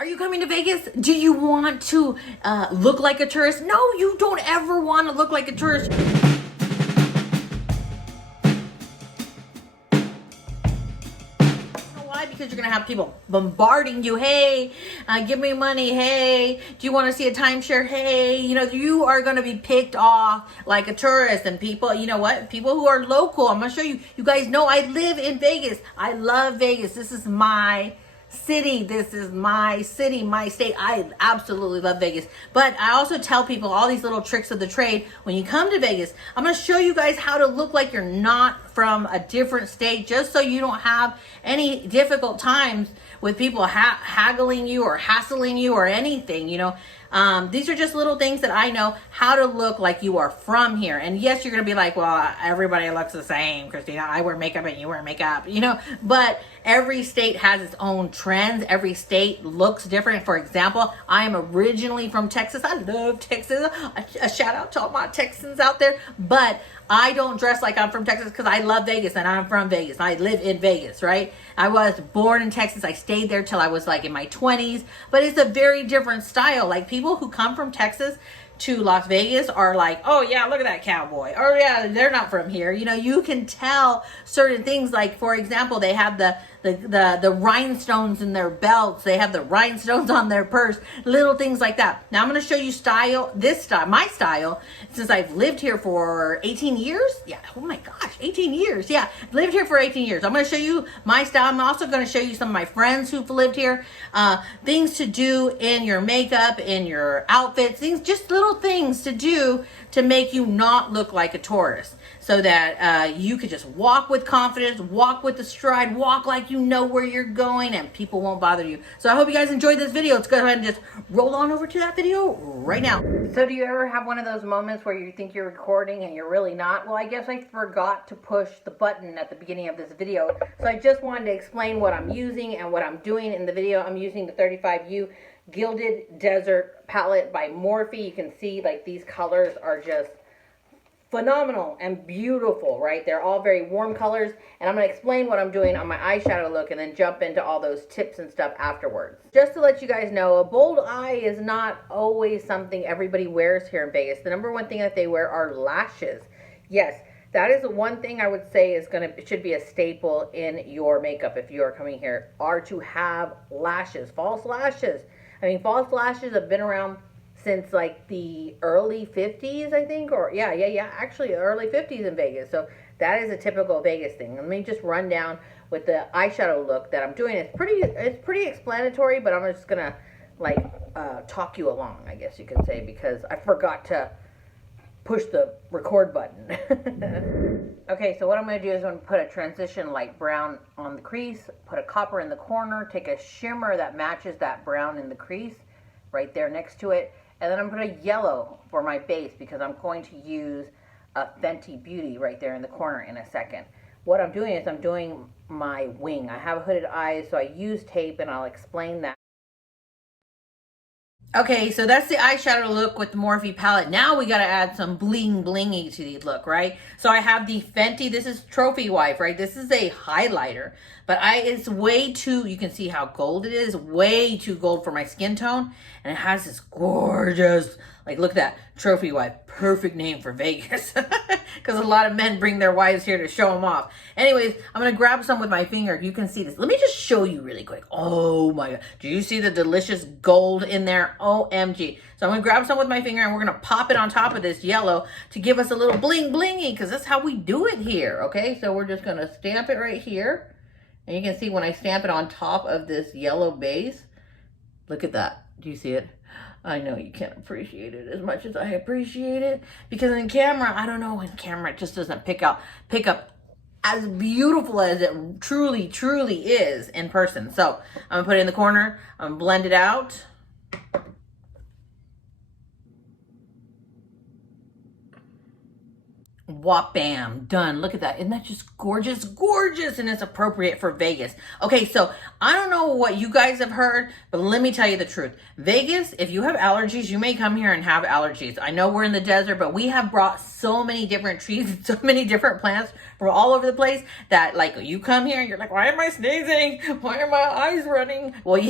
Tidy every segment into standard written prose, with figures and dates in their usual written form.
Are you coming to Vegas? Do you want to look like a tourist? No, you don't ever want to look like a tourist. Because you're gonna have people bombarding you. Hey, give me money. Hey, do you want to see a timeshare? Hey, you know, you are gonna be picked off like a tourist. And people, you know what, people who are local, I'm gonna show you. You guys know I live in Vegas. I love Vegas. This is my city. This is my city, my state. I absolutely love Vegas. But I also tell people all these little tricks of the trade. When you come to Vegas, I'm going to show you guys how to look like you're not from a different state, just so you don't have any difficult times with people haggling you or hassling you or anything, you know. These are just little things that I know how to look like you are from here. And yes, you're going to be like, well, everybody looks the same, Christina. I wear makeup and you wear makeup, you know, but every state has its own trends. Every state looks different. For example, I am originally from Texas. I love Texas. A shout out to all my Texans out there, but I don't dress like I'm from Texas because I love Vegas and I'm from Vegas. I live in Vegas, right? I was born in Texas. I stayed there till I was like in my 20s, but it's a very different style. Like people who come from Texas to Las Vegas are like, oh yeah, look at that cowboy. Oh yeah, they're not from here. You know, you can tell certain things. Like for example, they have the rhinestones in their belts. They have the rhinestones on their purse, little things like that. Now I'm going to show you my style, since I've lived here for 18 years. Yeah. Oh my gosh, 18 years. Yeah. Lived here for 18 years. I'm going to show you my style. I'm also going to show you some of my friends who've lived here, things to do in your makeup, in your outfits, things, just little things to do to make you not look like a tourist, so that you could just walk with confidence, walk with the stride, walk like you know where you're going, and people won't bother you. So I hope you guys enjoyed this video. Let's go ahead and just roll on over to that video right now. So do you ever have one of those moments where you think you're recording and you're really not? Well, I guess I forgot to push the button at the beginning of this video. So I just wanted to explain what I'm using and what I'm doing in the video. I'm using the 35U Gilded Desert palette by Morphe. You can see like these colors are just phenomenal and beautiful, right? They're all very warm colors, and I'm going to explain what I'm doing on my eyeshadow look and then jump into all those tips and stuff afterwards. Just to let you guys know, a bold eye is not always something everybody wears here in Vegas. The number one thing that they wear are lashes. Yes, that is the one thing I would say is should be a staple in your makeup if you are coming here, are to have lashes, false lashes. I mean, false lashes have been around since like the early 50s, I think, or yeah, actually early 50s in Vegas. So that is a typical Vegas thing. Let me just run down with the eyeshadow look that I'm doing. It's pretty explanatory, but I'm just gonna like talk you along, I guess you could say, because I forgot to push the record button. Okay, so what I'm gonna do is I'm gonna put a transition light brown on the crease, put a copper in the corner, take a shimmer that matches that brown in the crease right there next to it. And then I'm going to put a yellow for my base because I'm going to use a Fenty Beauty right there in the corner in a second. What I'm doing is I'm doing my wing. I have hooded eyes, so I use tape, and I'll explain that. Okay, so that's the eyeshadow look with the Morphe palette. Now we got to add some bling blingy to the look, right? So I have the Fenty, this is Trophy Wife, right? This is a highlighter, but it's way too, you can see how gold it is, way too gold for my skin tone. And it has this gorgeous, like, look at that, Trophy Wife, perfect name for Vegas. Because a lot of men bring their wives here to show them off. Anyways, I'm going to grab some with my finger. You can see this. Let me just show you really quick. Oh my God. Do you see the delicious gold in there? OMG. So I'm going to grab some with my finger and we're going to pop it on top of this yellow to give us a little bling blingy, because that's how we do it here. Okay, so we're just going to stamp it right here. And you can see when I stamp it on top of this yellow base, look at that. Do you see it? I know you can't appreciate it as much as I appreciate it, because in camera, I don't know, in camera it just doesn't pick up as beautiful as it truly is in person. So I'm gonna put it in the corner, I'm gonna blend it out. whop, bam, done. Look at that. Isn't that just gorgeous? Gorgeous, and it's appropriate for Vegas. Okay, so I don't know what you guys have heard, but let me tell you the truth. Vegas, if you have allergies, you may come here and have allergies. I know we're in the desert, but we have brought so many different trees and so many different plants from all over the place that, like, you come here and you're like, why am I sneezing? Why are my eyes running? Well,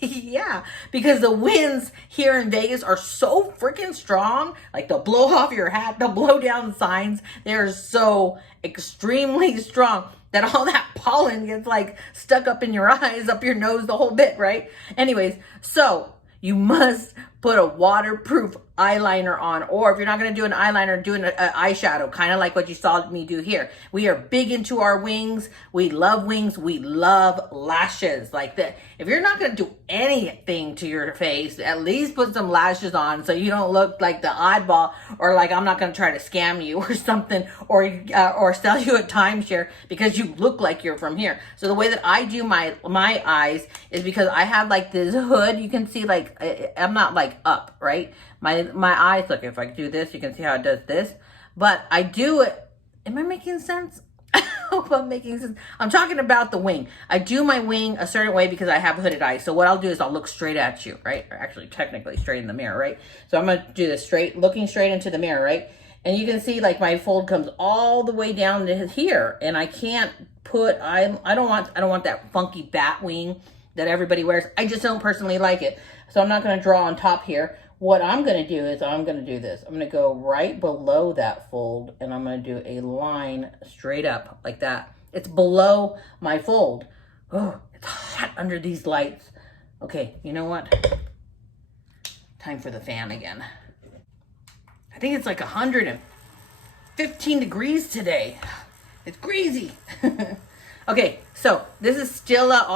yeah, because the winds here in Vegas are so freaking strong. Like, they'll blow off your hat, they'll blow down signs. They're so extremely strong that all that pollen gets like stuck up in your eyes, up your nose, the whole bit, right? Anyways, so you must put a waterproof eyeliner on, or if you're not going to do an eyeliner, do an eyeshadow, kind of like what you saw me do here. We are big into our wings. We love wings. We love lashes like that. If you're not going to do anything to your face, at least put some lashes on so you don't look like the oddball, or like I'm not going to try to scam you or something, or sell you a timeshare because you look like you're from here. So the way that I do my eyes is because I have like this hood. You can see, like, I'm not like up, right? My eyes, look, if I do this, you can see how it does this. But I do it. Am I making sense? I hope I'm making sense. I'm talking about the wing. I do my wing a certain way because I have hooded eyes. So what I'll do is I'll look straight at you, right? Or actually, technically straight in the mirror, right? So I'm going to do this looking straight into the mirror, right? And you can see, like, my fold comes all the way down to here. And I can't put, I don't want that funky bat wing that everybody wears. I just don't personally like it. So I'm not going to draw on top here. What I'm going to do is I'm going to do this. I'm going to go right below that fold, and I'm going to do a line straight up like that. It's below my fold. Oh, it's hot under these lights. Okay, you know what? Time for the fan again. I think it's like 115 degrees today. It's crazy. Okay, so this is Stila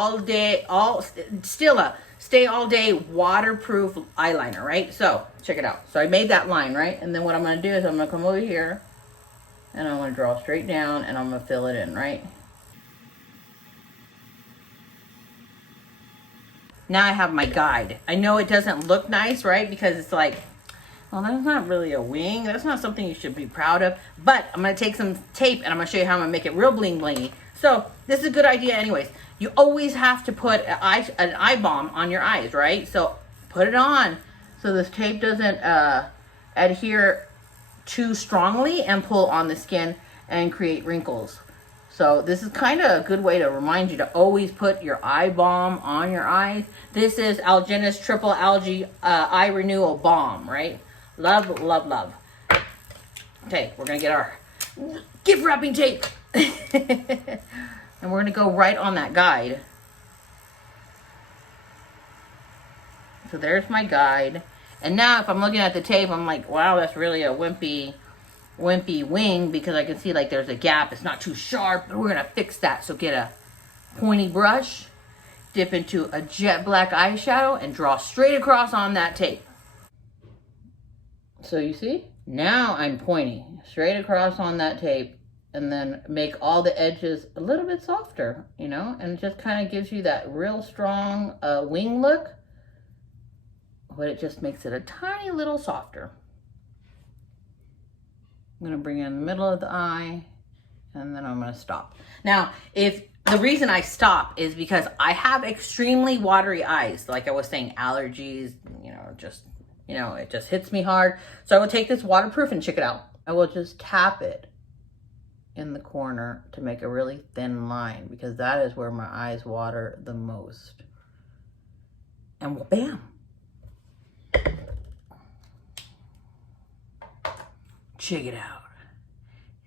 Stay All Day waterproof eyeliner, right? So check it out. So I made that line, right? And then what I'm going to do is I'm going to come over here and I'm going to draw straight down and I'm going to fill it in, right? Now I have my guide. I know it doesn't look nice, right? Because it's like, well, that's not really a wing. That's not something you should be proud of. But I'm going to take some tape and I'm going to show you how I'm going to make it real bling blingy. So this is a good idea anyways. You always have to put an eye balm on your eyes, right? So put it on so this tape doesn't adhere too strongly and pull on the skin and create wrinkles. So this is kind of a good way to remind you to always put your eye balm on your eyes. This is Algenist Triple Algae Eye Renewal Balm, right? Love, love, love. Okay, we're going to get our gift wrapping tape. And we're going to go right on that guide. So there's my guide. And now if I'm looking at the tape, I'm like, wow, that's really a wimpy wing, because I can see like there's a gap. It's not too sharp, but we're going to fix that. So get a pointy brush, dip into a jet black eyeshadow, and draw straight across on that tape. So you see? Now I'm pointing straight across on that tape. And then make all the edges a little bit softer, you know, and it just kind of gives you that real strong wing look, but it just makes it a tiny little softer. I'm going to bring it in the middle of the eye, and then I'm going to stop. Now, if the reason I stop is because I have extremely watery eyes, like I was saying, allergies, it just hits me hard. So I will take this waterproof and check it out. I will just tap it in the corner to make a really thin line, because that is where my eyes water the most. And bam. Check it out.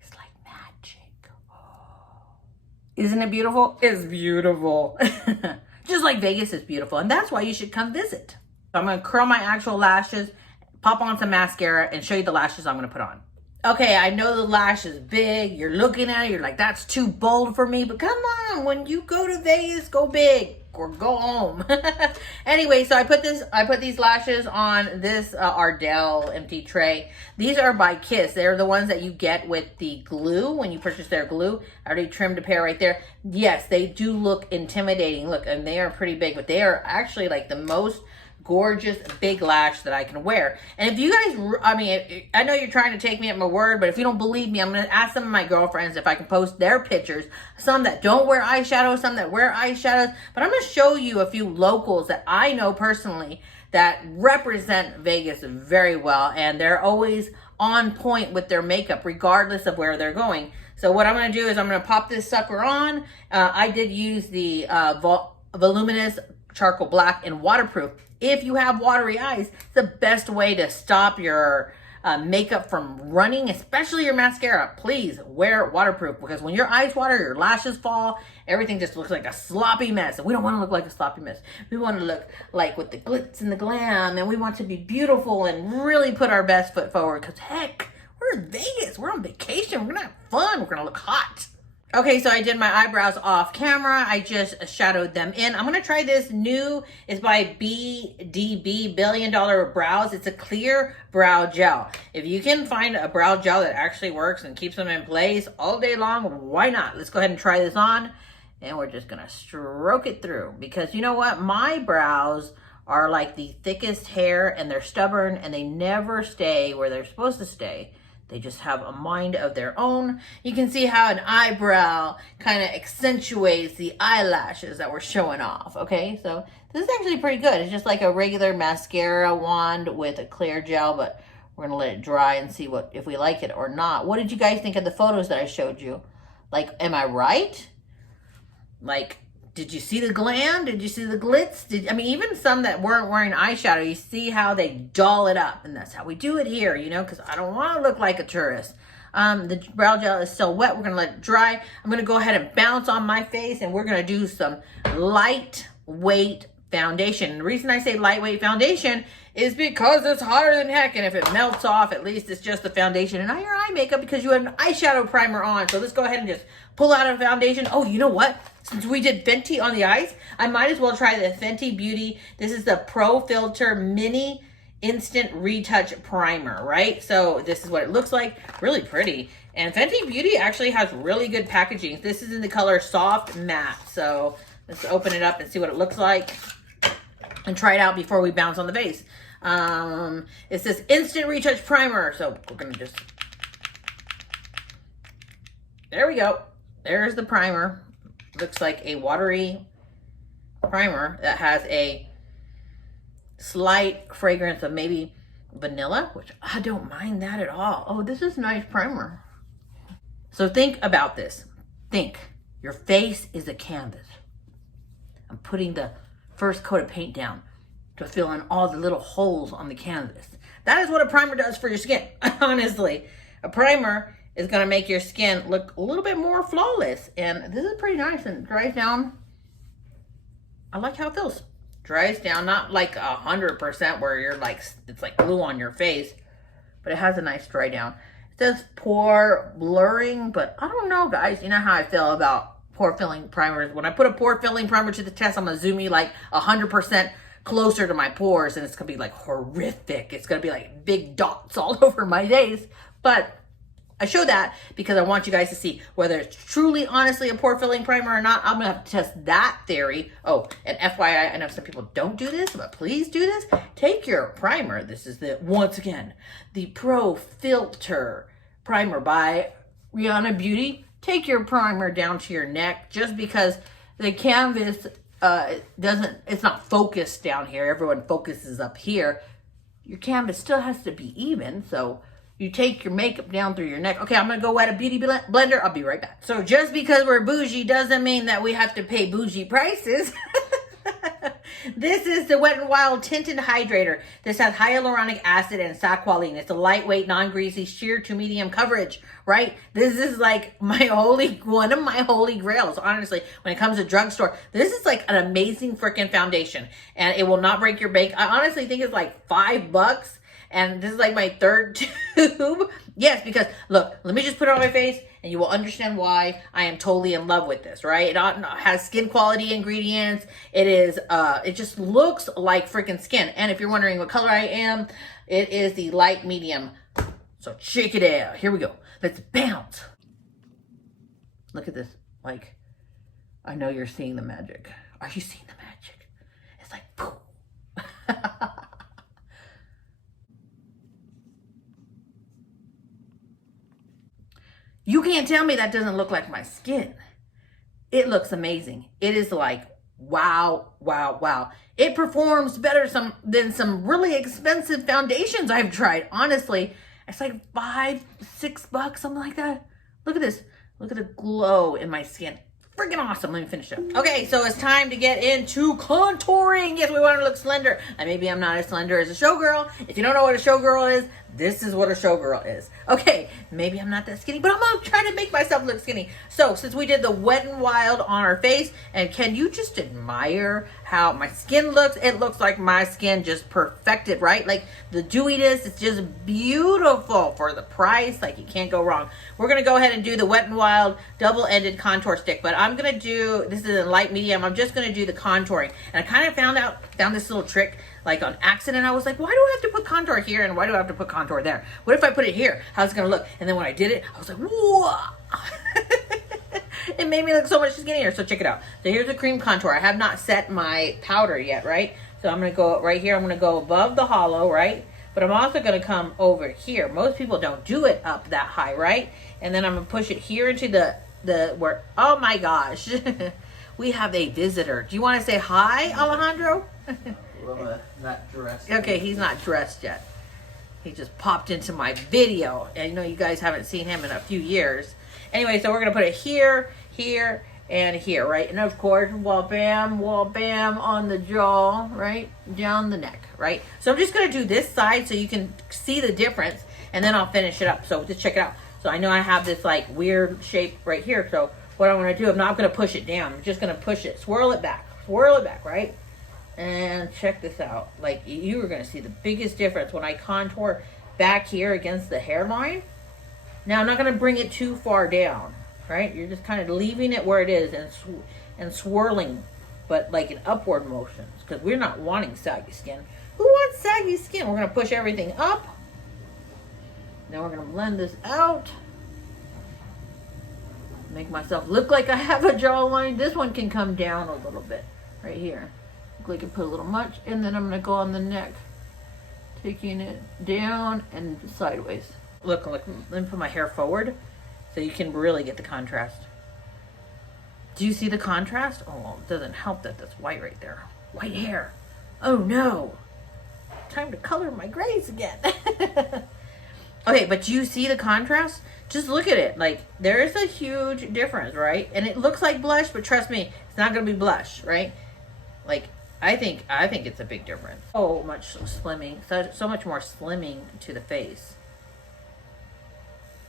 It's like magic. Oh. Isn't it beautiful? It's beautiful. Just like Vegas is beautiful. And that's why you should come visit. So I'm going to curl my actual lashes, pop on some mascara, and show you the lashes I'm going to put on. Okay, I know the lash is big. You're looking at it. You're like, that's too bold for me. But come on, when you go to Vegas, go big or go home. Anyway, so I put these lashes on this Ardell empty tray. These are by Kiss. They're the ones that you get with the glue when you purchase their glue. I already trimmed a pair right there. Yes, they do look intimidating. Look, and they are pretty big, but they are actually like the most gorgeous big lash that I can wear. And if you guys, I mean, I know you're trying to take me at my word, but if you don't believe me, I'm going to ask some of my girlfriends if I can post their pictures. Some that don't wear eyeshadow, some that wear eyeshadows. But I'm going to show you a few locals that I know personally that represent Vegas very well. And they're always on point with their makeup, regardless of where they're going. So what I'm going to do is I'm going to pop this sucker on. I did use the Voluminous Charcoal Black and waterproof. If you have watery eyes, it's the best way to stop your makeup from running, especially your mascara. Please wear waterproof, because when your eyes water, your lashes fall, everything just looks like a sloppy mess. And we don't want to look like a sloppy mess. We want to look like with the glitz and the glam, and we want to be beautiful and really put our best foot forward, because heck, we're in Vegas. We're on vacation. We're going to have fun. We're going to look hot. Okay, so I did my eyebrows off camera. I just shadowed them in. I'm going to try this new. It's by BDB, Billion Dollar Brows. It's a clear brow gel. If you can find a brow gel that actually works and keeps them in place all day long, why not? Let's go ahead and try this on. And we're just going to stroke it through. Because you know what? My brows are like the thickest hair, and they're stubborn, and they never stay where they're supposed to stay. They just have a mind of their own. You can see how an eyebrow kind of accentuates the eyelashes that we're showing off, okay? So this is actually pretty good. It's just like a regular mascara wand with a clear gel, but we're gonna let it dry and see if we like it or not. What did you guys think of the photos that I showed you? Like, am I right? Like, did you see the glam? Did you see the glitz? I mean, even some that weren't wearing eyeshadow, you see how they doll it up. And that's how we do it here, you know, because I don't want to look like a tourist. The brow gel is still wet. We're going to let it dry. I'm going to go ahead and bounce on my face, and we're going to do some lightweight foundation. And the reason I say lightweight foundation is because it's hotter than heck. And if it melts off, at least it's just the foundation and not your eye makeup, because you have an eyeshadow primer on. So let's go ahead and just pull out a foundation. Oh, you know what? Since we did Fenty on the eyes, I might as well try the Fenty Beauty. This is the Pro Filter Mini Instant Retouch Primer, right? So this is what it looks like. Really pretty. And Fenty Beauty actually has really good packaging. This is in the color Soft Matte. So let's open it up and see what it looks like and try it out before we bounce on the face. It says Instant Retouch Primer. So we're going to just... There we go. There's the primer. Looks like a watery primer that has a slight fragrance of maybe vanilla, which I don't mind that at all. Oh, this is a nice primer. So think about this. Think, your face is a canvas. I'm putting the first coat of paint down to fill in all the little holes on the canvas. That is what a primer does for your skin, honestly. A primer is going to make your skin look a little bit more flawless. And this is pretty nice, and it dries down. I like how it feels. Dries down, not like 100% where you're like, it's like glue on your face, but it has a nice dry down. It says pore blurring, but I don't know, guys. You know how I feel about pore filling primers. When I put a pore filling primer to the test, I'm going to zoom you like 100% closer to my pores, and it's going to be like horrific. It's going to be like big dots all over my face. But I show that because I want you guys to see whether it's truly, honestly, a pore filling primer or not. I'm going to have to test that theory. Oh, and FYI, I know some people don't do this, but please do this. Take your primer. This is once again, the Pro Filter Primer by Rihanna Beauty. Take your primer down to your neck, just because the canvas it's not focused down here. Everyone focuses up here. Your canvas still has to be even, so you take your makeup down through your neck. Okay, I'm going to go wet a beauty blender. I'll be right back. So just because we're bougie doesn't mean that we have to pay bougie prices. This is the Wet n Wild Tinted Hydrator. This has hyaluronic acid and saqualine. It's a lightweight, non-greasy, sheer to medium coverage, right? This is like one of my holy grails, honestly. When it comes to drugstore, this is like an amazing freaking foundation. And it will not break your bank. I honestly think it's like $5. And this is like my third tube. Yes, because look, let me just put it on my face and you will understand why I am totally in love with this, right? It has skin quality ingredients. It just looks like freaking skin. And if you're wondering what color I am, it is the light medium. So check it out. Here we go. Let's bounce. Look at this. Like, I know you're seeing the magic. Are you seeing the magic? It's like, poof. You can't tell me that doesn't look like my skin. It looks amazing. It is like, wow, wow, wow. It performs better than some really expensive foundations I've tried. Honestly, it's like $5, $6, something like that. Look at this. Look at the glow in my skin. Freaking awesome. Let me finish up. Okay, so it's time to get into contouring. Yes, we want to look slender. And maybe I'm not as slender as a showgirl. If you don't know what a showgirl is, this is what a showgirl is. Okay, maybe I'm not that skinny, but I'm going to try to make myself look skinny. So, since we did the Wet n Wild on our face, and can you just admire how my skin looks? It looks like my skin just perfected, right? Like the dewiness, it's just beautiful for the price. Like you can't go wrong. We're going to go ahead and do the Wet n Wild double-ended contour stick, but I'm going to do, this is in light medium, I'm just going to do the contouring. And I kind of found this little trick like on accident. I was like, why do I have to put contour here and why do I have to put contour there? What if I put it here? How's it gonna look? And then when I did it, I was like, whoa. It made me look so much skinnier. So check it out. So here's the cream contour. I have not set my powder yet, right? So I'm gonna go right here. I'm gonna go above the hollow, right? But I'm also gonna come over here. Most people don't do it up that high, right? And then I'm gonna push it here into the where, oh my gosh. We have a visitor. Do you want to say hi, Alejandro? Well, not dressed. Okay, he's not dressed yet. He just popped into my video. And I know you guys haven't seen him in a few years. Anyway, so we're going to put it here, here, and here, right? And of course, wall bam on the jaw, right? Down the neck, right? So I'm just going to do this side so you can see the difference. And then I'll finish it up. So just check it out. So I know I have this like weird shape right here. So what I'm going to do, I'm not going to push it down. I'm just going to push it, swirl it back, right? And check this out. Like you are going to see the biggest difference when I contour back here against the hairline. Now I'm not going to bring it too far down, right? You're just kind of leaving it where it is and swirling, but like in upward motions because we're not wanting saggy skin. Who wants saggy skin? We're going to push everything up. Now we're going to blend this out. Make myself look like I have a jawline. This one can come down a little bit right here. Look like I put a little much, and then I'm gonna go on the neck, taking it down and sideways. Look, let me put my hair forward so you can really get the contrast. Do you see the contrast? Oh, it doesn't help that that's white right there. White hair. Oh no. Time to color my grays again. Okay, but do you see the contrast? Just look at it. Like, there is a huge difference, right? And it looks like blush, but trust me, it's not going to be blush, right? Like, I think it's a big difference. So much slimming, so much more slimming to the face.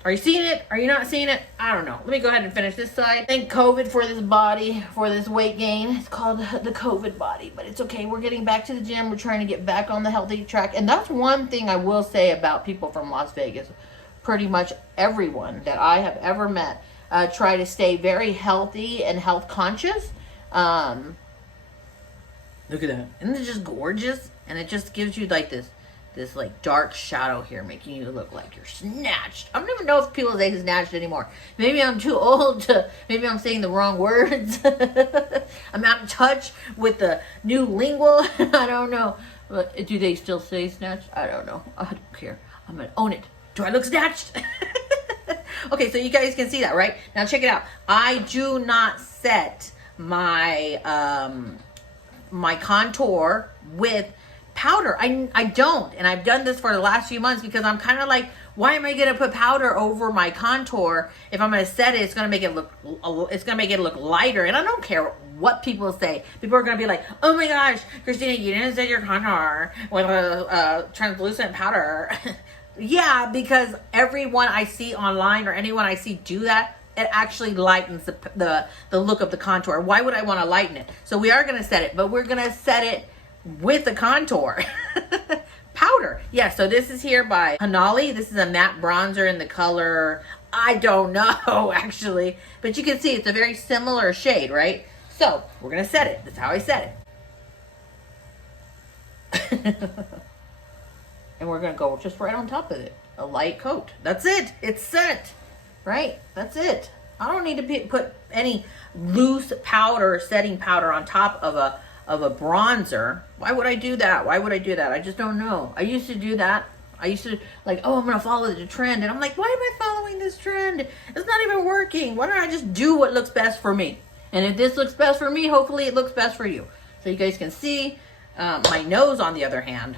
Are you seeing it? Are you not seeing it? I don't know. Let me go ahead and finish this side. Thank COVID for this body, for this weight gain. It's called the COVID body, but it's okay. We're getting back to the gym. We're trying to get back on the healthy track. And that's one thing I will say about people from Las Vegas. Pretty much everyone that I have ever met try to stay very healthy and health conscious. Look at that. Isn't it just gorgeous? And it just gives you like this like dark shadow here, making you look like you're snatched. I don't even know if people say snatched anymore. Maybe I'm too old to, maybe I'm saying the wrong words. I'm out of touch with the new lingual. I don't know. But do they still say snatched? I don't know. I don't care. I'm going to own it. Do I look snatched? Okay, so you guys can see that, right? Now check it out. I do not set my my contour with powder. I don't, and I've done this for the last few months because I'm kind of like, why am I gonna put powder over my contour if I'm gonna set it? It's gonna make it look lighter, and I don't care what people say. People are gonna be like, oh my gosh, Christina, you didn't set your contour with a translucent powder. Yeah, because everyone I see online or anyone I see do that, it actually lightens the look of the contour. Why would I want to lighten it? So we are gonna set it, but we're gonna set it with the contour. Powder. Yeah, so this is here by Hanali. This is a matte bronzer in the color, I don't know actually, but you can see it's a very similar shade, right? So we're gonna set it. That's how I set it. And we're gonna go just right on top of it. A light coat. That's it. It's set. Right? That's it. I don't need to put any loose powder, setting powder on top of of a bronzer. Why would I do that? Why would I do that? I just don't know. I used to do that. I used to like, oh, I'm going to follow the trend. And I'm like, why am I following this trend? It's not even working. Why don't I just do what looks best for me? And if this looks best for me, hopefully it looks best for you. So you guys can see my nose, on the other hand.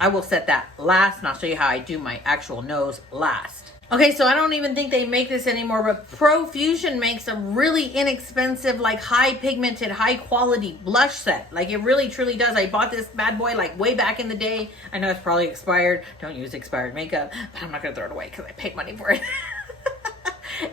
I will set that last, and I'll show you how I do my actual nose last. Okay, so I don't even think they make this anymore, but Profusion makes a really inexpensive, like high pigmented, high quality blush set. Like it really truly does. I bought this bad boy like way back in the day. I know it's probably expired. Don't use expired makeup, but I'm not gonna throw it away because I paid money for it.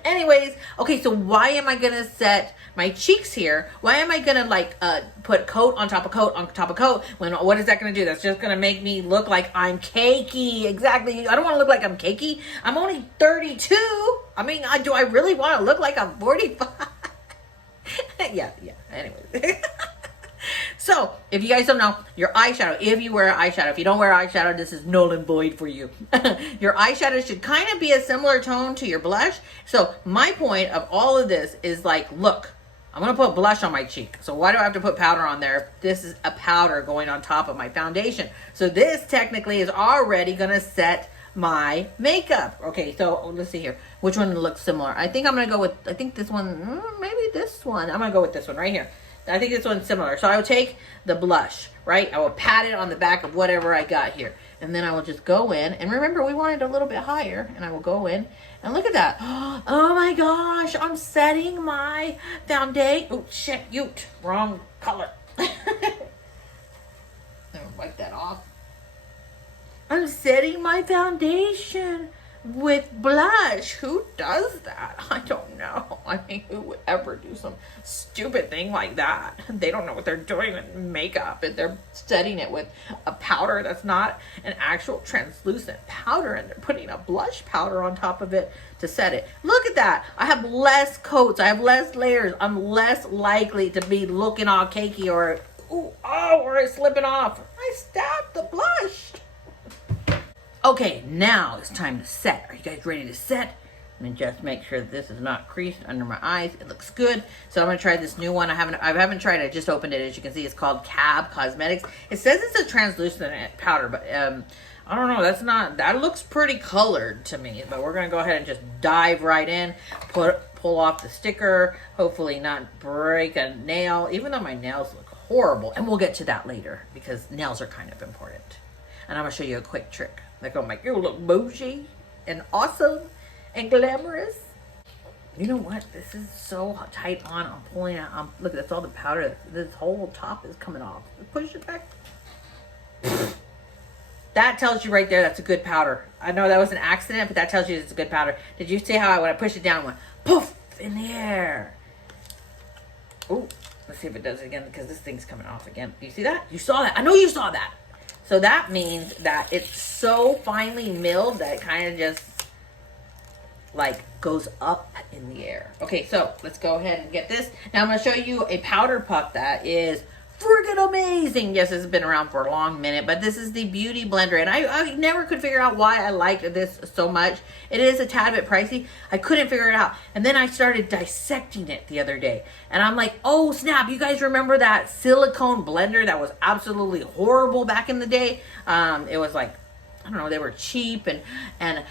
Anyways, okay, so why am I gonna set my cheeks here? Why am I gonna like put coat on top of coat on top of coat? When what is that gonna do? That's just gonna make me look like I'm cakey. Exactly. I don't want to look like I'm cakey. I'm only 32. I mean, do I really want to look like I'm 45? yeah. Anyways. So, if you guys don't know, your eyeshadow, if you wear eyeshadow, if you don't wear eyeshadow, this is null and void for you. Your eyeshadow should kind of be a similar tone to your blush. So, my point of all of this is like, look, I'm going to put blush on my cheek. So, why do I have to put powder on there? This is a powder going on top of my foundation. So, this technically is already going to set my makeup. Okay, so let's see here. Which one looks similar? I think I'm going to go with, I think this one, maybe this one. I'm going to go with this one right here. I think this one's similar. So I will take the blush, right? I will pat it on the back of whatever I got here. And then I will just go in. And remember, we want it a little bit higher. And I will go in. And look at that. Oh my gosh. I'm setting my foundation. Oh, shit. Wrong color. Let me wipe that off. I'm setting my foundation with blush. Who does that? I don't know. I mean, who would ever do some stupid thing like that? They don't know what they're doing with makeup, and they're setting it with a powder that's not an actual translucent powder, and they're putting a blush powder on top of it to set it. Look at that. I have less coats. I have less layers. I'm less likely to be looking all cakey or or it's slipping off. I stabbed the blush. Okay, now it's time to set. Are you guys ready to set? Let me just make sure that this is not creased under my eyes. It looks good. So I'm gonna try this new one. I haven't tried it. I just opened it. As you can see, it's called Cab Cosmetics. It says it's a translucent powder, but I don't know. That looks pretty colored to me. But we're gonna go ahead and just dive right in. Pull off the sticker. Hopefully not break a nail, even though my nails look horrible. And we'll get to that later because nails are kind of important. And I'm gonna show you a quick trick. They're gonna make you look bougie and awesome and glamorous. You know what? This is so tight on. I'm pulling it. Look, that's all the powder. This whole top is coming off. Push it back. That tells you right there that's a good powder. I know that was an accident, but that tells you it's a good powder. Did you see how when I pushed it down, it went poof in the air? Oh, let's see if it does it again because this thing's coming off again. You see that? You saw that. I know you saw that. So that means that it's so finely milled that it kind of just like goes up in the air. Okay, so let's go ahead and get this. Now I'm going to show you a powder puff that is friggin' amazing. Yes, this has been around for a long minute, but this is the Beauty Blender, and I never could figure out why I liked this so much. It is a tad bit pricey. I couldn't figure it out, and then I started dissecting it the other day, and I'm like, oh snap, you guys remember that silicone blender that was absolutely horrible back in the day? It was like, I don't know, they were cheap, and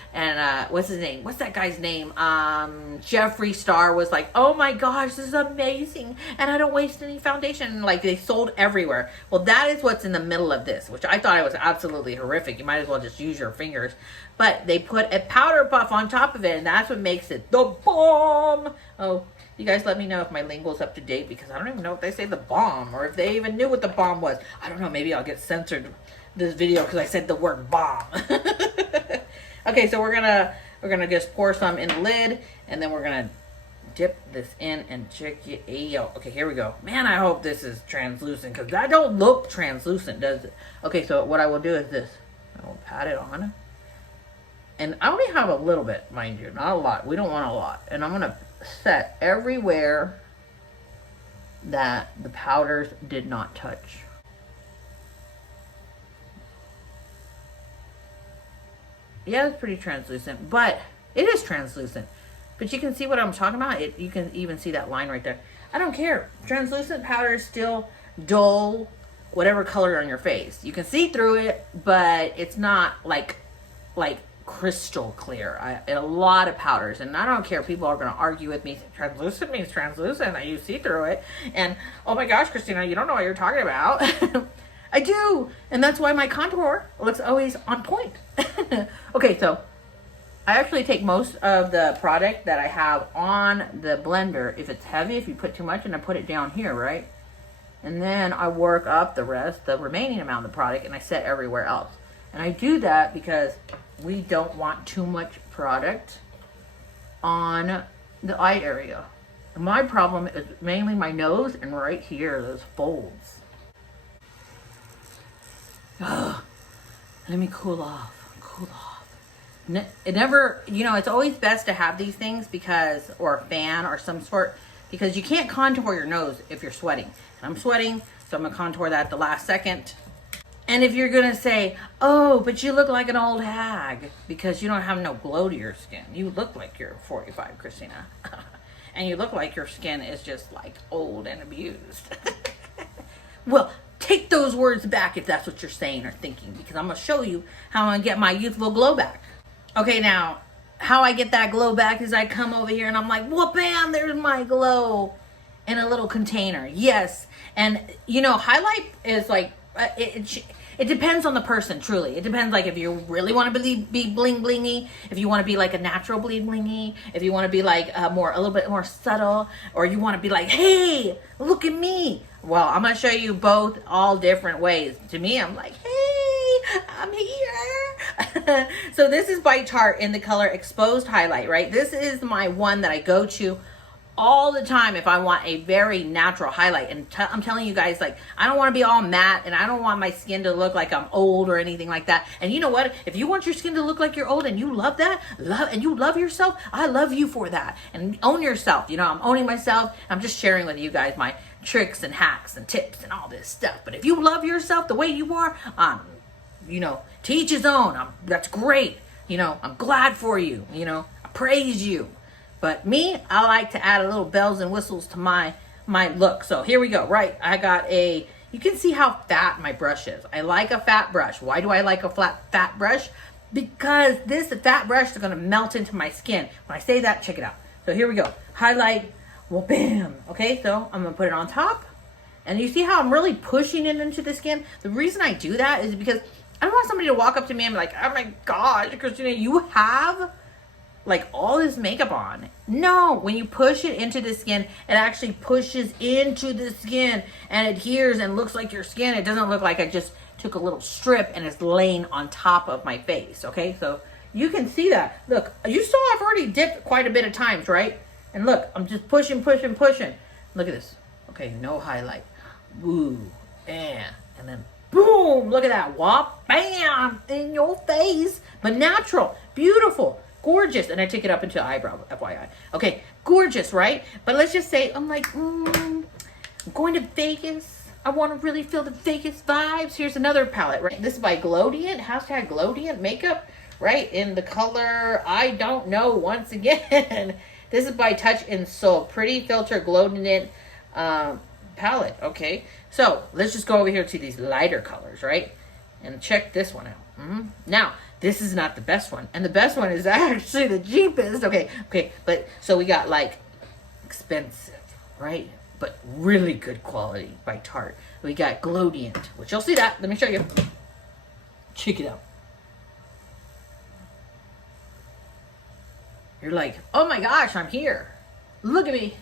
what's his name? What's that guy's name? Jeffree Star was like, oh my gosh, this is amazing, and I don't waste any foundation. Like, they sold everywhere. Well, that is what's in the middle of this, which I thought it was absolutely horrific. You might as well just use your fingers. But they put a powder puff on top of it, and that's what makes it the bomb. Oh, you guys let me know if my lingo's up to date, because I don't even know if they say the bomb, or if they even knew what the bomb was. I don't know, maybe I'll get censored this video because I said the word bomb. Okay, so we're gonna just pour some in the lid, and then we're gonna dip this in and check it. Okay, here we go. Man, I hope this is translucent because that don't look translucent, does it? Okay, so what I will do is this. I will pat it on, and I only have a little bit, mind you, not a lot. We don't want a lot. And I'm gonna set everywhere that the powders did not touch. Yeah, it's pretty translucent, but it is translucent. But you can see what I'm talking about. You can even see that line right there. I don't care. Translucent powders still dull, whatever color on your face. You can see through it, but it's not like crystal clear. A lot of powders, and I don't care, people are going to argue with me, translucent means translucent, you see through it, and oh my gosh, Christina, you don't know what you're talking about. I do, and that's why my contour looks always on point. Okay, so I actually take most of the product that I have on the blender. If it's heavy, if you put too much, and I put it down here, right? And then I work up the remaining amount of the product, and I set everywhere else. And I do that because we don't want too much product on the eye area. My problem is mainly my nose and right here, those folds. Ugh. Let me cool off. It never, it's always best to have these things because, or a fan or some sort, because you can't contour your nose if you're sweating. And I'm sweating, so I'm gonna contour that at the last second. And if you're gonna say, oh, but you look like an old hag because you don't have no glow to your skin. You look like you're 45, Christina. And you look like your skin is just like old and abused. Well, take those words back if that's what you're saying or thinking, because I'm gonna show you how I'm gonna get my youthful glow back. Okay, now, how I get that glow back is I come over here and I'm like, whoop, bam, there's my glow in a little container. Yes, and highlight is like, it depends on the person, truly. It depends, like, if you really want to be bling blingy, if you want to be like a natural bling blingy, if you want to be like a little bit more subtle, or you want to be like, hey, look at me. Well, I'm going to show you both, all different ways. To me, I'm like, hey, I'm here. So this is by Tarte in the color Exposed Highlight, right? This is my one that I go to all the time if I want a very natural highlight. And I'm telling you guys, like, I don't want to be all matte, and I don't want my skin to look like I'm old or anything like that. And you know what? If you want your skin to look like you're old and you love that, and you love yourself, I love you for that. And own yourself. I'm owning myself. I'm just sharing with you guys my tricks and hacks and tips and all this stuff. But if you love yourself the way you are, to each his own. That's great. I'm glad for you. I praise you. But me, I like to add a little bells and whistles to my look. So here we go. Right, I got you can see how fat my brush is. I like a fat brush. Why do I like a fat brush? Because this fat brush is going to melt into my skin. When I say that, check it out. So here we go. Highlight. Well, bam. Okay, so I'm going to put it on top. And you see how I'm really pushing it into the skin? The reason I do that is because I don't want somebody to walk up to me and be like, oh my gosh, Christina, you have like all this makeup on. No, when you push it into the skin, it actually pushes into the skin and adheres and looks like your skin. It doesn't look like I just took a little strip and it's laying on top of my face. Okay, so you can see that. Look, you saw I've already dipped quite a bit of times, right? And look, I'm just pushing. Look at this. Okay, no highlight. Woo, and then boom, look at that. Whop, bam, in your face. But natural, beautiful, gorgeous. And I take it up into eyebrow, FYI. Okay, gorgeous, right? But let's just say I'm like, I'm going to Vegas. I want to really feel the Vegas vibes. Here's another palette, right? This is by Gilded, #Gilded makeup, right? In the color, I don't know, once again. This is by Touch in Soul. Pretty Filter Gilded palette, okay? So, let's just go over here to these lighter colors, right? And check this one out. Now, this is not the best one. And the best one is actually the cheapest. Okay, but so we got like expensive, right? But really good quality by Tarte. We got Glowdient, which you'll see that. Let me show you. Check it out. You're like, oh my gosh, I'm here. Look at me.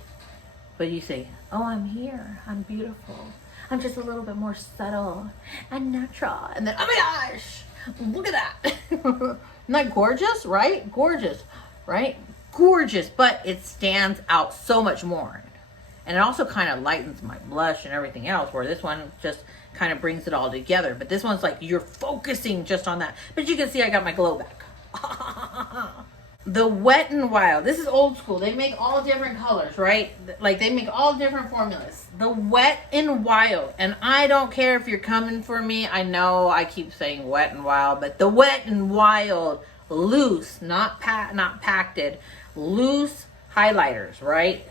But you say, oh, I'm here. I'm beautiful. I'm just a little bit more subtle and natural. And then, oh my gosh, look at that. Isn't that gorgeous, right? Gorgeous, right? Gorgeous, but it stands out so much more. And it also kind of lightens my blush and everything else, where this one just kind of brings it all together. But this one's like, you're focusing just on that. But you can see I got my glow back. The Wet n Wild. This is old school. They make all different colors, right? Like, they make all different formulas. The Wet n Wild. And I don't care if you're coming for me. I know I keep saying Wet n Wild, but the Wet n Wild loose, not pacted, loose highlighters, right?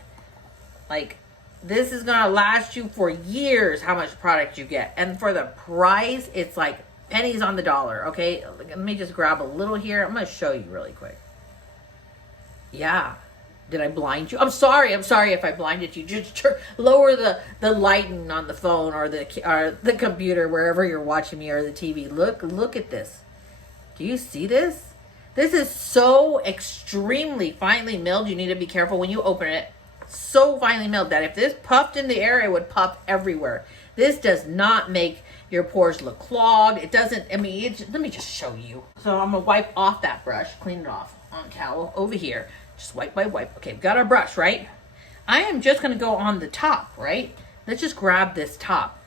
Like, This is gonna last you for years how much product you get. And for the price, it's like pennies on the dollar, okay? Let me just grab a little here. I'm gonna show you really quick. Yeah. Did I blind you? I'm sorry if I blinded you. Just lower the lighting on the phone or the computer, wherever you're watching me, or the TV. Look at this. Do you see this? This is so extremely finely milled. You need to be careful when you open it. So finely milled that if this puffed in the air, it would puff everywhere. This does not make your pores look clogged. It doesn't, I mean, let me just show you. So I'm gonna wipe off that brush, clean it off on a towel over here. Just wipe by wipe. Okay, we've got our brush, right? I am just gonna go on the top, right? Let's just grab this top.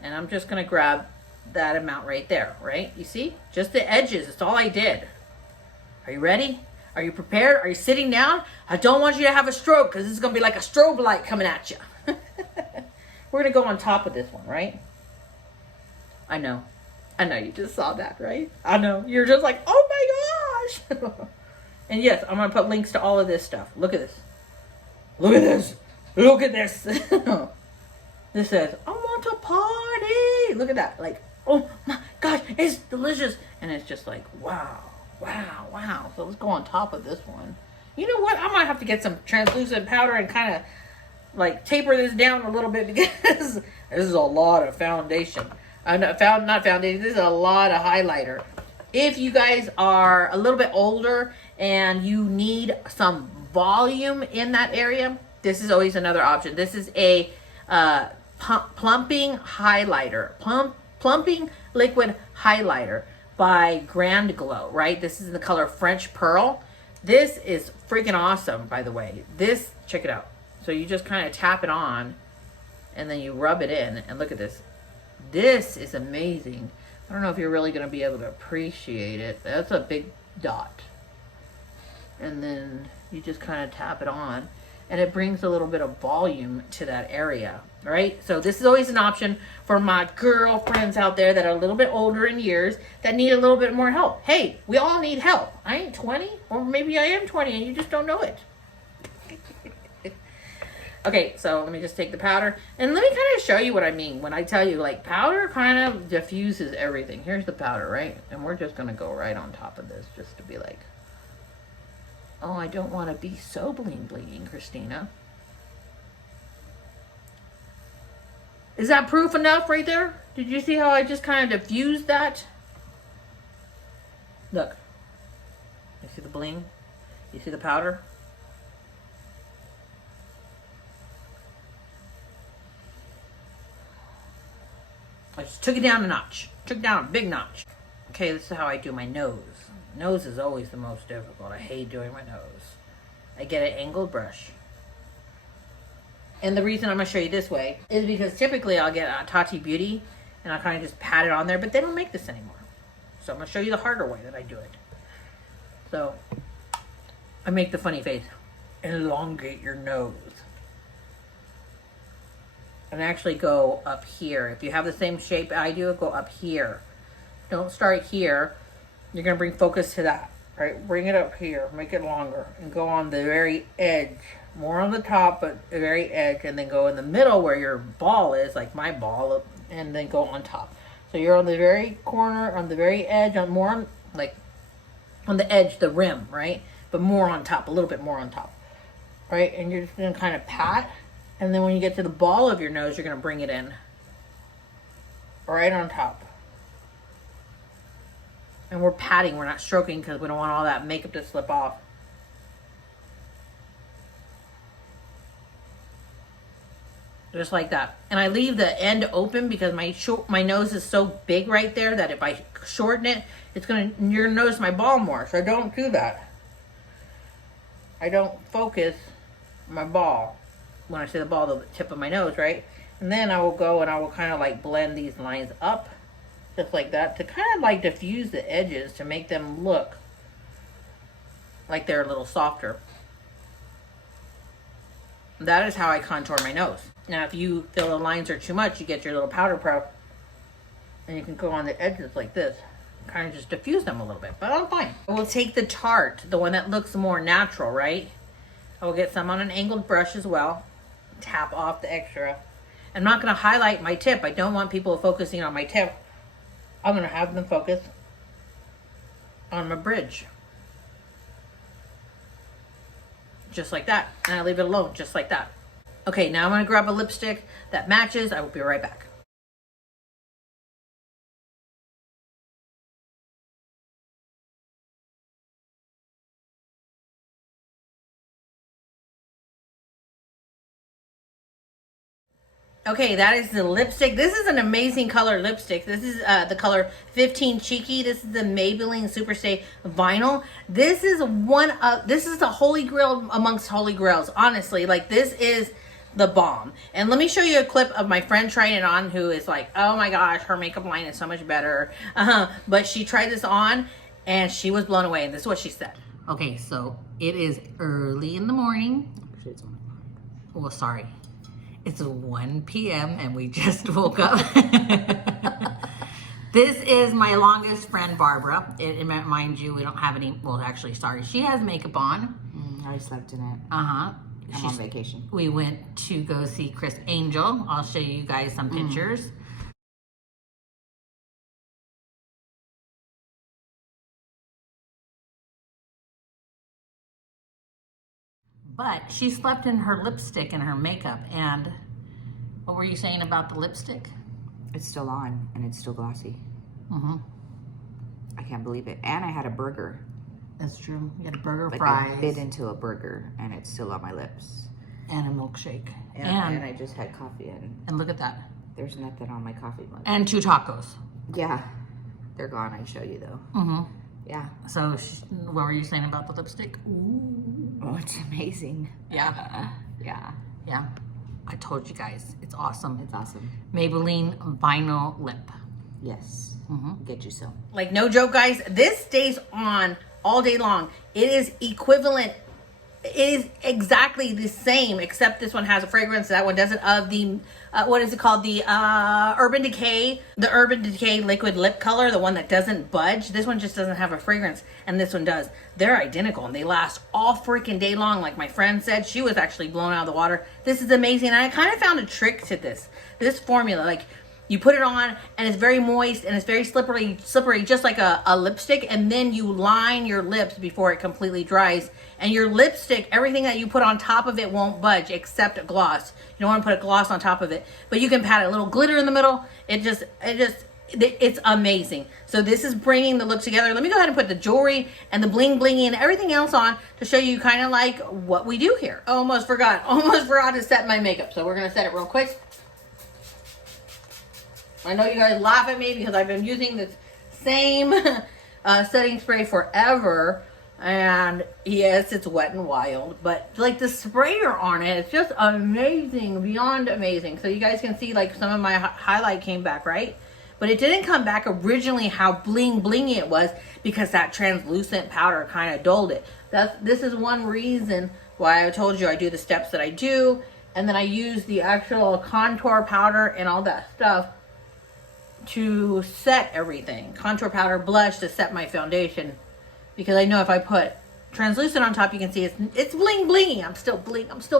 And I'm just gonna grab that amount right there, right? You see? Just the edges, that's all I did. Are you ready? Are you prepared? Are you sitting down? I don't want you to have a stroke because this is gonna be like a strobe light coming at you. We're gonna go on top of this one, right? I know you just saw that, right? I know, you're just like, oh my gosh. And yes, I'm gonna put links to all of this stuff. Look at this. Look at this. Look at this. This says, I want to party. Look at that. Like, oh my gosh, it's delicious. And it's just like, wow, wow, wow. So let's go on top of this one. You know what? I might have to get some translucent powder and kind of like taper this down a little bit because this is a lot of foundation. Not foundation. This is a lot of highlighter. If you guys are a little bit older and you need some volume in that area, this is always another option. This is a plumping highlighter, plumping liquid highlighter by Grand Glow, right? This is in the color French Pearl. This is freaking awesome, by the way. This, check it out. So you just kind of tap it on and then you rub it in, and look at this. This is amazing. I don't know if you're really going to be able to appreciate it. That's a big dot. And then you just kind of tap it on and it brings a little bit of volume to that area, right? So this is always an option for my girlfriends out there that are a little bit older in years that need a little bit more help. Hey, we all need help. I ain't 20, or maybe I am 20 and you just don't know it. Okay, so let me just take the powder and let me kind of show you what I mean when I tell you, like, powder kind of diffuses everything. Here's the powder, right? And we're just going to go right on top of this just to be like, oh, I don't want to be so bling bling, Christina. Is that proof enough right there? Did you see how I just kind of diffused that? Look. You see the bling? You see the powder? I just took it down a notch. Took down a big notch. Okay, this is how I do my nose. Nose is always the most difficult. I hate doing my nose. I get an angled brush. And the reason I'm going to show you this way is because typically I'll get a Tati Beauty and I'll kind of just pat it on there, but they don't make this anymore. So I'm going to show you the harder way that I do it. So I make the funny face. Elongate your nose. And actually go up here. If you have the same shape I do, go up here. Don't start here. You're going to bring focus to that, right? Bring it up here, make it longer, and go on the very edge. More on the top, but the very edge, and then go in the middle where your ball is, like my ball, and then go on top. So you're on the very corner, on the very edge, on more on, like, on the edge, the rim, right? But more on top, a little bit more on top, right? And you're just going to kind of pat. And then when you get to the ball of your nose, you're going to bring it in. Right on top. And we're patting, we're not stroking because we don't want all that makeup to slip off. Just like that. And I leave the end open because my nose is so big right there that if I shorten it, it's going to, you're going to notice my ball more. So I don't do that. I don't focus my ball. When I say the ball, the tip of my nose, right? And then I will go and I will kind of like blend these lines up, just like that, to kind of like diffuse the edges to make them look like they're a little softer. That is how I contour my nose. Now, if you feel the lines are too much, you get your little powder pro, and you can go on the edges like this, kind of just diffuse them a little bit, but I'm fine. I will take the Tarte, the one that looks more natural, right? I will get some on an angled brush as well. tap off the extra. I'm not going to highlight my tip. I don't want people focusing on my tip. I'm going to have them focus on my bridge. Just like that. And I leave it alone, just like that. Okay, now I'm going to grab a lipstick that matches. I will be right back. Okay, that is the lipstick. This is an amazing color lipstick. This is the color 15 Cheeky. This is the Maybelline Superstay Vinyl. This is the holy grail amongst holy grails. Honestly, like this is the bomb. And let me show you a clip of my friend trying it on, who is like, oh my gosh, her makeup line is so much better. But she tried this on and she was blown away. And this is what she said. Okay, so it is early in the morning. Actually, it's 1 o'clock. Well, sorry. It's 1 p.m. and we just woke up. This is my longest friend, Barbara. Mind you, we don't have any, well, actually, sorry. She has makeup on. I slept in it. Uh-huh. I'm on vacation. We went to go see Chris Angel. I'll show you guys some pictures. But she slept in her lipstick and her makeup. And what were you saying about the lipstick? It's still on and it's still glossy. Mm-hmm. I can't believe it. And I had a burger. That's true. You had a burger, Like fries. I bit into a burger and it's still on my lips. And a milkshake. And I just had coffee and look at that. There's nothing on my coffee mug. And 2 tacos. Yeah. They're gone. I show you though. Mm-hmm. Yeah. So what were you saying about the lipstick? Ooh. Oh, it's amazing. Yeah. Yeah. Yeah. I told you guys. It's awesome. It's awesome. Maybelline Vinyl Lip. Yes. Get you some. Like, no joke, guys. This stays on all day long. It is equivalent. It is exactly the same, except this one has a fragrance. That one doesn't. Of the, what is it called? The Urban Decay. The Urban Decay liquid lip color. The one that doesn't budge. This one just doesn't have a fragrance. And this one does. They're identical. And they last all freaking day long. Like my friend said. She was actually blown out of the water. This is amazing. And I kind of found a trick to this. This formula. Like, you put it on and it's very moist and it's very slippery, just like a lipstick. And then you line your lips before it completely dries. And your lipstick, everything that you put on top of it won't budge except a gloss. You don't want to put a gloss on top of it. But you can pat a little glitter in the middle. It's amazing. So this is bringing the look together. Let me go ahead and put the jewelry and the bling blingy and everything else on to show you kind of like what we do here. Almost forgot to set my makeup. So we're going to set it real quick. I know you guys laugh at me because I've been using this same setting spray forever. And yes, it's Wet and Wild. But like the sprayer on it, it's just amazing. Beyond amazing. So you guys can see like some of my highlight came back, right? But it didn't come back originally how bling blingy it was because that translucent powder kind of dulled it. This is one reason why I told you I do the steps that I do. And then I use the actual contour powder and all that stuff to set everything. Contour powder, blush to set my foundation. Because I know if I put translucent on top, you can see it's bling blingy. I'm still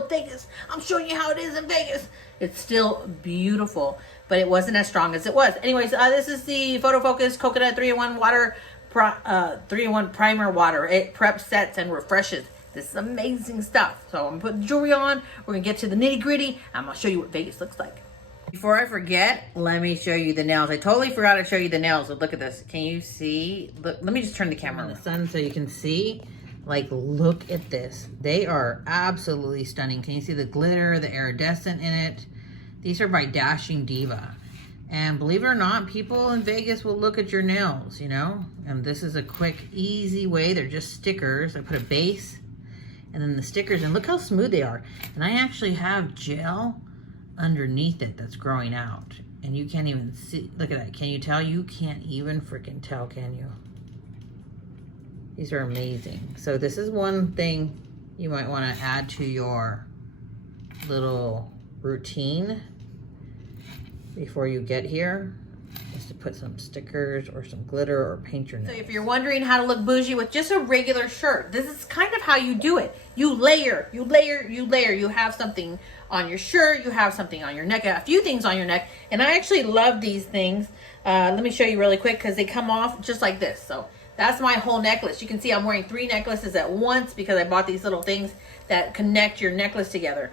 Vegas. I'm showing you how it is in Vegas. It's still beautiful, but it wasn't as strong as it was. Anyways, this is the Photo Focus Coconut 3-in-1 water, 3-in-1 primer water. It preps, sets, and refreshes. This is amazing stuff. So I'm gonna put the jewelry on. We're gonna get to the nitty gritty. I'm gonna show you what Vegas looks like. Before I forget, let me show you the nails. I totally forgot to show you the nails. Look at this. Can you see? Look, let me just turn the camera on the sun so you can see. Like, look at this. They are absolutely stunning. Can you see the glitter, the iridescent in it? These are by Dashing Diva. And believe it or not, people in Vegas will look at your nails, you know? And this is a quick, easy way. They're just stickers. I put a base and then the stickers, and look how smooth they are. And I actually have gel underneath it that's growing out, and you can't even see. Look at that. Can you tell? You can't even freaking tell, can you? These are amazing. So this is one thing you might want to add to your little routine before you get here. just to put some stickers or some glitter or paint your nails. So if you're wondering how to look bougie with just a regular shirt, this is kind of how you do it. You layer, you layer, you layer. You have something on your shirt, you have something on your neck, a few things on your neck. And I actually love these things. Let me show you really quick because they come off just like this. So that's my whole necklace. You can see I'm wearing 3 necklaces at once because I bought these little things that connect your necklace together.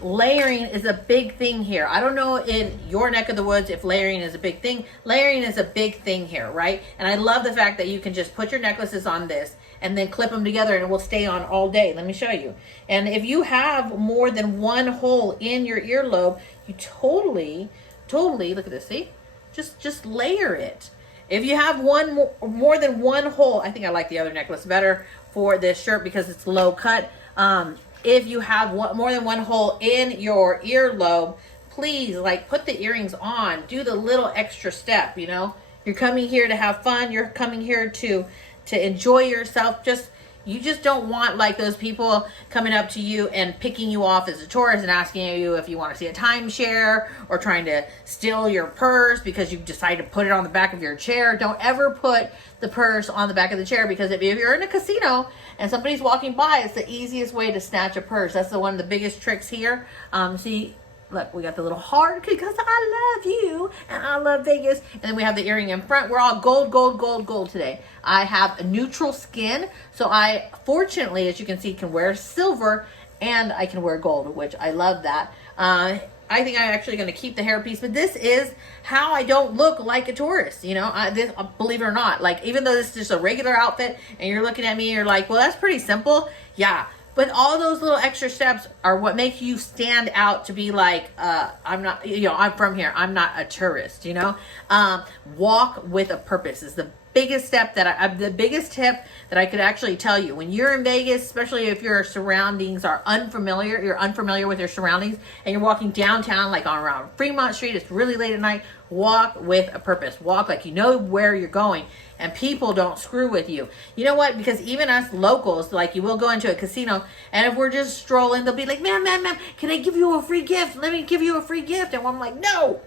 Layering is a big thing here. I don't know in your neck of the woods if layering is a big thing. Layering is a big thing here, right? And I love the fact that you can just put your necklaces on this and then clip them together and it will stay on all day. Let me show you. And if you have more than one hole in your earlobe, you totally, look at this, see? Just layer it. If you have more than one hole, I think I like the other necklace better for this shirt because it's low cut. If you have more than one hole in your earlobe, please like put the earrings on. Do the little extra step, you know. You're coming here to have fun. You're coming here to enjoy yourself. You just don't want like those people coming up to you and picking you off as a tourist and asking you if you want to see a timeshare or trying to steal your purse because you decided to put it on the back of your chair. Don't ever put the purse on the back of the chair because if you're in a casino and somebody's walking by, it's the easiest way to snatch a purse. That's one of the biggest tricks here. See, look, we got the little heart because I love you and I love Vegas. And then we have the earring in front. We're all gold, gold, gold, gold today. I have a neutral skin. So I, fortunately, as you can see, can wear silver and I can wear gold, which I love that. I think I'm actually going to keep the hairpiece, but this is how I don't look like a tourist. You know, believe it or not, like even though this is just a regular outfit and you're looking at me, you're like, well, that's pretty simple. Yeah. But all those little extra steps are what make you stand out to be like, I'm not, you know, I'm from here. I'm not a tourist, you know. Walk with a purpose is the biggest step that the biggest tip that I could actually tell you. When you're in Vegas, especially if your surroundings are unfamiliar, you're unfamiliar with your surroundings and you're walking downtown like on around Fremont Street, it's really late at night, walk with a purpose. Walk like you know where you're going and people don't screw with you. You know what? Because even us locals, like you will go into a casino and if we're just strolling, they'll be like, ma'am, can I give you a free gift? Let me give you a free gift. And I'm like, no.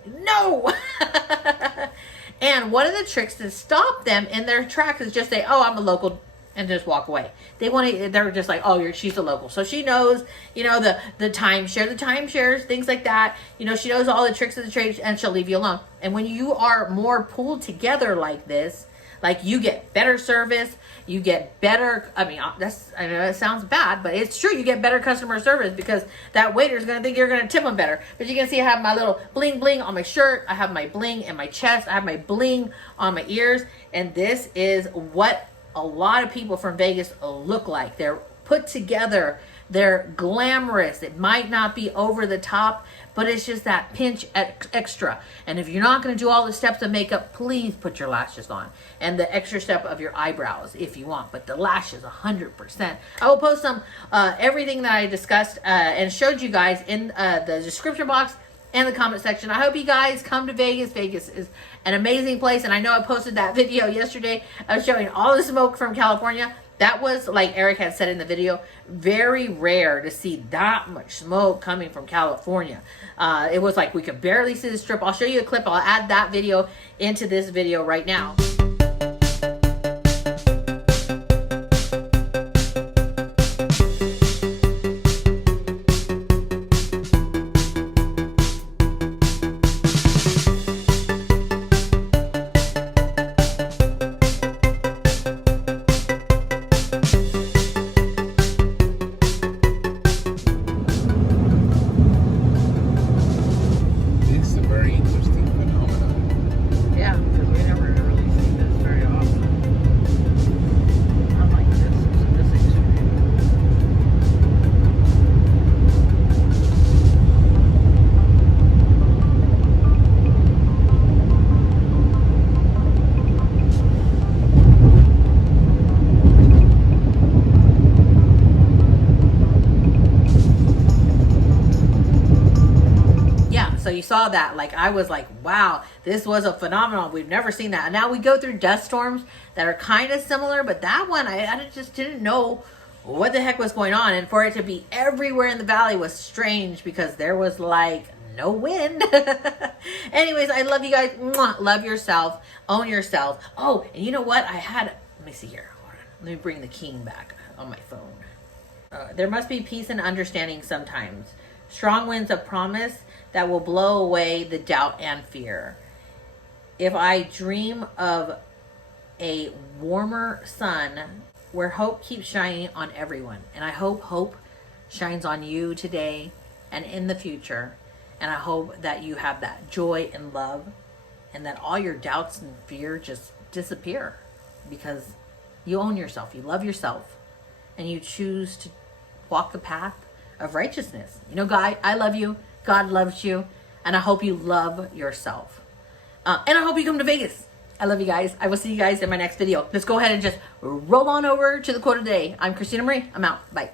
And one of the tricks to stop them in their tracks is just say, oh, I'm a local, and just walk away. They're just like, oh, she's a local. So she knows, you know, the timeshares, things like that. You know, she knows all the tricks of the trade and she'll leave you alone. And when you are more pulled together like this, like you get better service, you get better, I know it sounds bad, but it's true. You get better customer service because that waiter's going to think you're going to tip them better. But you can see I have my little bling bling on my shirt. I have my bling in my chest. I have my bling on my ears. And this is what a lot of people from Vegas look like. They're put together. They're glamorous. It might not be over the top, but it's just that pinch extra. And if you're not going to do all the steps of makeup, please put your lashes on. And the extra step of your eyebrows if you want. But the lashes, 100%. I will post some, everything that I discussed and showed you guys in the description box and the comment section. I hope you guys come to Vegas. Vegas is an amazing place. And I know I posted that video yesterday of showing all the smoke from California. That was, like Eric had said in the video, very rare to see that much smoke coming from California. It was like we could barely see the strip. I'll show you a clip. I'll add that video into this video right now. So you saw that, like I was like, wow, this was a phenomenon. We've never seen that. And now we go through dust storms that are kind of similar, but that one I just didn't know what the heck was going on. And for it to be everywhere in the valley was strange because there was like no wind. Anyways, I love you guys. Mwah. Love yourself. Own yourself. Oh, and you know what? Let me see here. Hold on. Let me bring the king back on my phone. There must be peace and understanding sometimes. Strong winds of promise that will blow away the doubt and fear. If I dream of a warmer sun where hope keeps shining on everyone, and I hope hope shines on you today and in the future, and I hope that you have that joy and love, and that all your doubts and fear just disappear, because you own yourself, you love yourself, and you choose to walk the path of righteousness. You know, God, I love you, God loves you, and I hope you love yourself. And I hope you come to Vegas. I love you guys. I will see you guys in my next video. Let's go ahead and just roll on over to the quote of the day. I'm Christina Marie. I'm out. Bye.